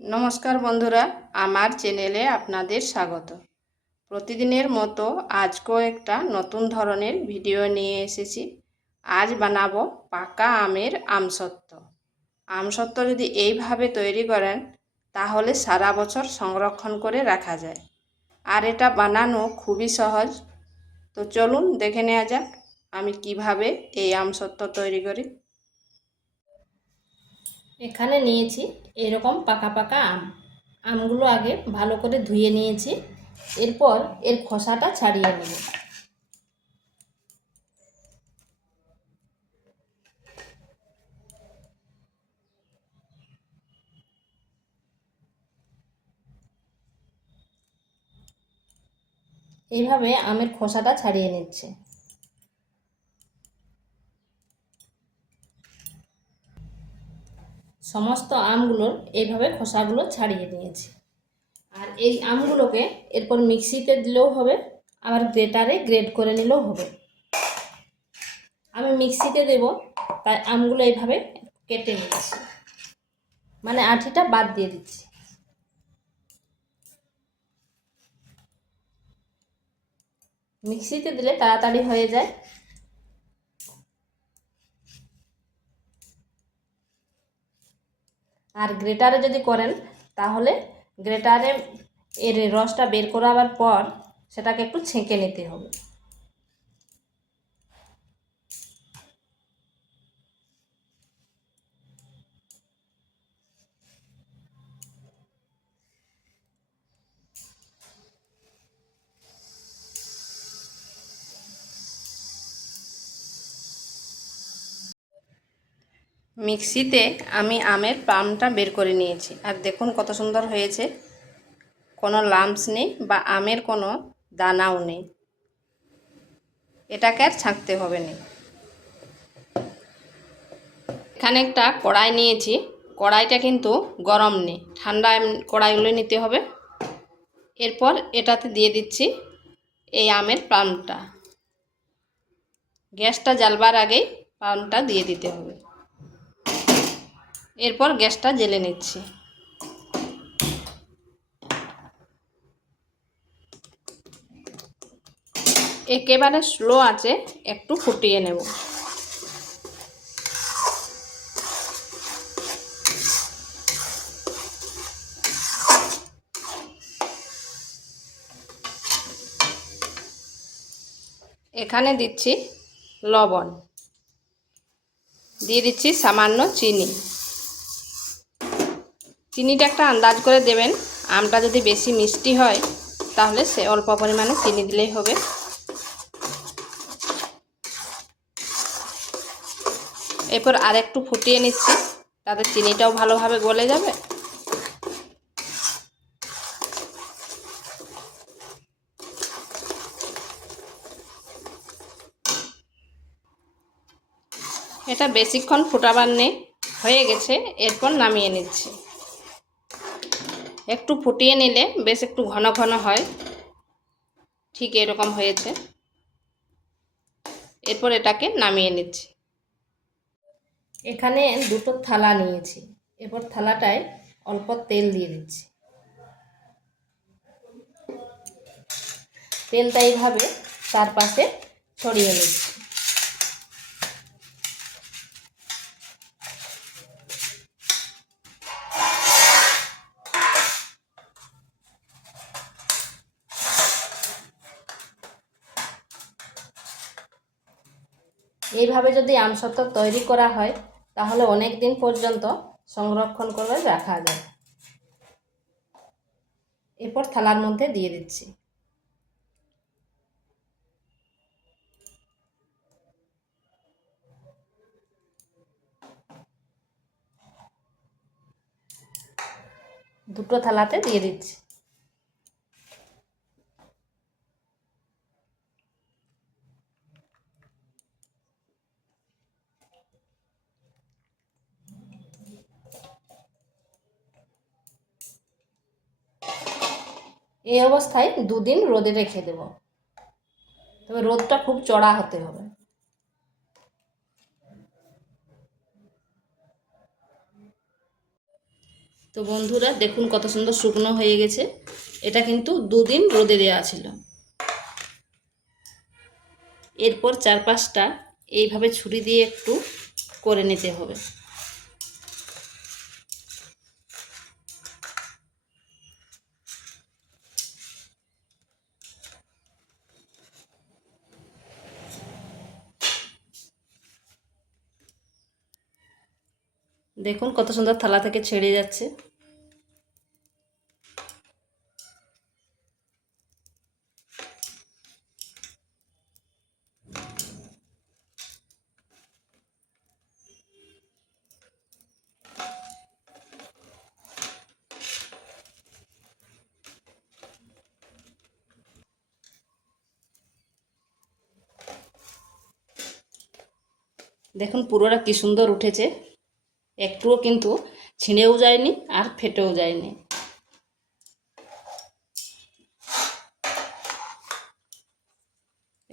নমস্কার বন্ধুরা, আমার চ্যানেলে আপনাদের স্বাগত। প্রতিদিনের মতো আজকেও একটা নতুন ধরনের ভিডিও নিয়ে এসেছি। আজ বানাবো পাকা আমের আমসত্ত্ব। আমসত্ত্ব যদি এইভাবে তৈরি করেন তাহলে সারা বছর সংরক্ষণ করে রাখা যায়, আর এটা বানানো খুবই সহজ। তো চলুন দেখে নেওয়া যাক আমি কিভাবে এই আমসত্ত্ব তৈরি করি। এখানে নিয়েছি এরকম পাকা পাকা আমগুলো আগে ভালো করে ধুয়ে নিয়েছি। এরপর এর খোসাটা ছাড়িয়ে নেব। এইভাবে আমের খোসাটা ছাড়িয়ে নিচ্ছে। সমস্ত আমগুলোর এইভাবে খোসাগুলো ছাড়িয়ে নিয়েছি। আর এই আমগুলোকে এরপর মিক্সিতে দিলেও হবে, আবার গ্রেটারে গ্রেট করে নিলেও হবে। আমি মিক্সিতে দেব, তাই আমগুলো এইভাবে কেটে নিচ্ছি, মানে আঠিটা বাদ দিয়ে দিচ্ছি। মিক্সিতে দিলে তাড়াতাড়ি হয়ে যায়। আর গ্রেটারে যদি করেন তাহলে গ্রেটারে এর রসটা বের করাবার পর সেটাকে একটু ছেঁকে নিতে হবে। মিক্সিতে আমি আমের পাল্পটা বের করে নিয়েছি, আর দেখুন কত সুন্দর হয়েছে। কোনো লাম্পস নেই বা আমের কোনো দানাও নেই। এটাকে আর ছাঁকতে হবে না। এখানে একটা কড়াই নিয়েছি, কড়াইটা কিন্তু গরম নেই, ঠান্ডা কড়াইগুলো নিতে হবে। এরপর এটাতে দিয়ে দিচ্ছি এই আমের পাল্পটা। গ্যাসটা জ্বালবার আগেই পাল্পটা দিয়ে দিতে হবে। এরপর গ্যাসটা জ্বেলে নিচ্ছি। একেবারে স্লো আঁচে একটু ফুটিয়ে নেব। এখানে দিচ্ছি লবণ, দিয়ে দিচ্ছি সামান্য চিনি। চিনিটা একটা আন্দাজ করে দেবেন। আমটা যদি বেশি মিষ্টি হয় তাহলে সে অল্প পরিমাণে চিনি দিলেই হবে। এরপর আরেকটু ফুটিয়ে নিচ্ছি, তাতে চিনিটাও ভালোভাবে গলে যাবে। এটা বেশিক্ষণ ফুটাবার নেই, হয়ে গেছে। এরপর নামিয়ে নিচ্ছি। একটু ফুটিয়ে নিলে বেশ একটু ঘন ঘন হয়, ঠিক এরকম হয়েছে। এরপর এটাকে নামিয়ে নিচ্ছি। এখানে দুটো থালা নিয়েছি, এরপর থালাটায় অল্প তেল দিয়ে দিচ্ছি। তেলটা এইভাবে চারপাশে ছড়িয়ে নিচ্ছি। এইভাবে যদি আমসত্ত্ব তৈরি করা হয় তাহলে অনেক দিন পর্যন্ত সংরক্ষণ করে রাখা যায়। এরপর থালার মধ্যে দিয়ে দিচ্ছি। দুটো থালাতে দিয়ে দিচ্ছি। এই অবস্থায় দুদিন রোদে রেখে দেব, তবে রোদটা খুব চড়া হতে হবে। তো তো বন্ধুরা দেখুন কত সুন্দর শুকনো হয়ে গেছে। এটা কিন্তু 2 দিন রোদে দেওয়া ছিল। এরপর 4-5টা এইভাবে ছুরি দিয়ে একটু করে নিতে হবে। দেখুন কত সুন্দর থালা থেকে ছেড়ে যাচ্ছে। দেখুন পুরোটা কি সুন্দর উঠেছে, একটুও কিন্তু ছিঁড়েও যায়নি আর ফেটেও যায়নি।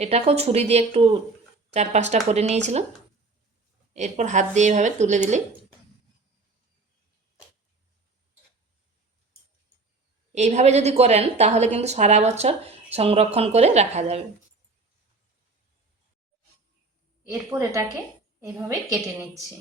এটাকেও ছুরি দিয়ে একটু 4-5টা করে নিয়েছিলাম। এরপর হাত দিয়ে এভাবে তুলে দিলেই এইভাবে যদি করেন তাহলে কিন্তু সারা বছর সংরক্ষণ করে রাখা যাবে। এরপর এটাকে এইভাবে কেটে নিচ্ছি।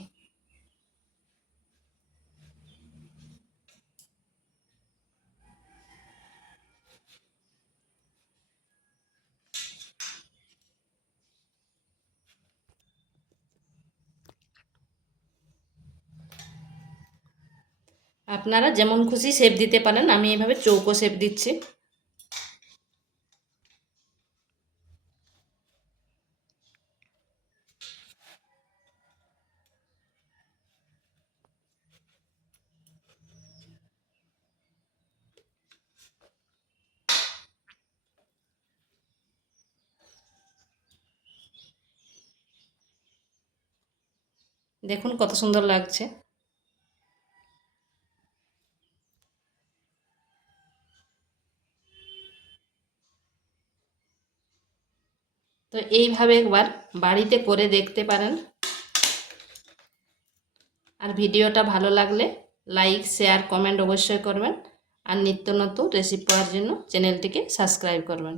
আপনারা যেমন খুশি শেপ দিতে পারেন, আমি এইভাবে চৌকো শেপ দিচ্ছি। দেখুন কত সুন্দর লাগছে। তো এইভাবে একবার বাড়িতে করে দেখতে পারেন। আর ভিডিওটা ভালো লাগলে লাইক, শেয়ার, কমেন্ট অবশ্যই করবেন। আর নিত্য নতুন রেসিপি পাওয়ার জন্য চ্যানেলটিকে সাবস্ক্রাইব করবেন।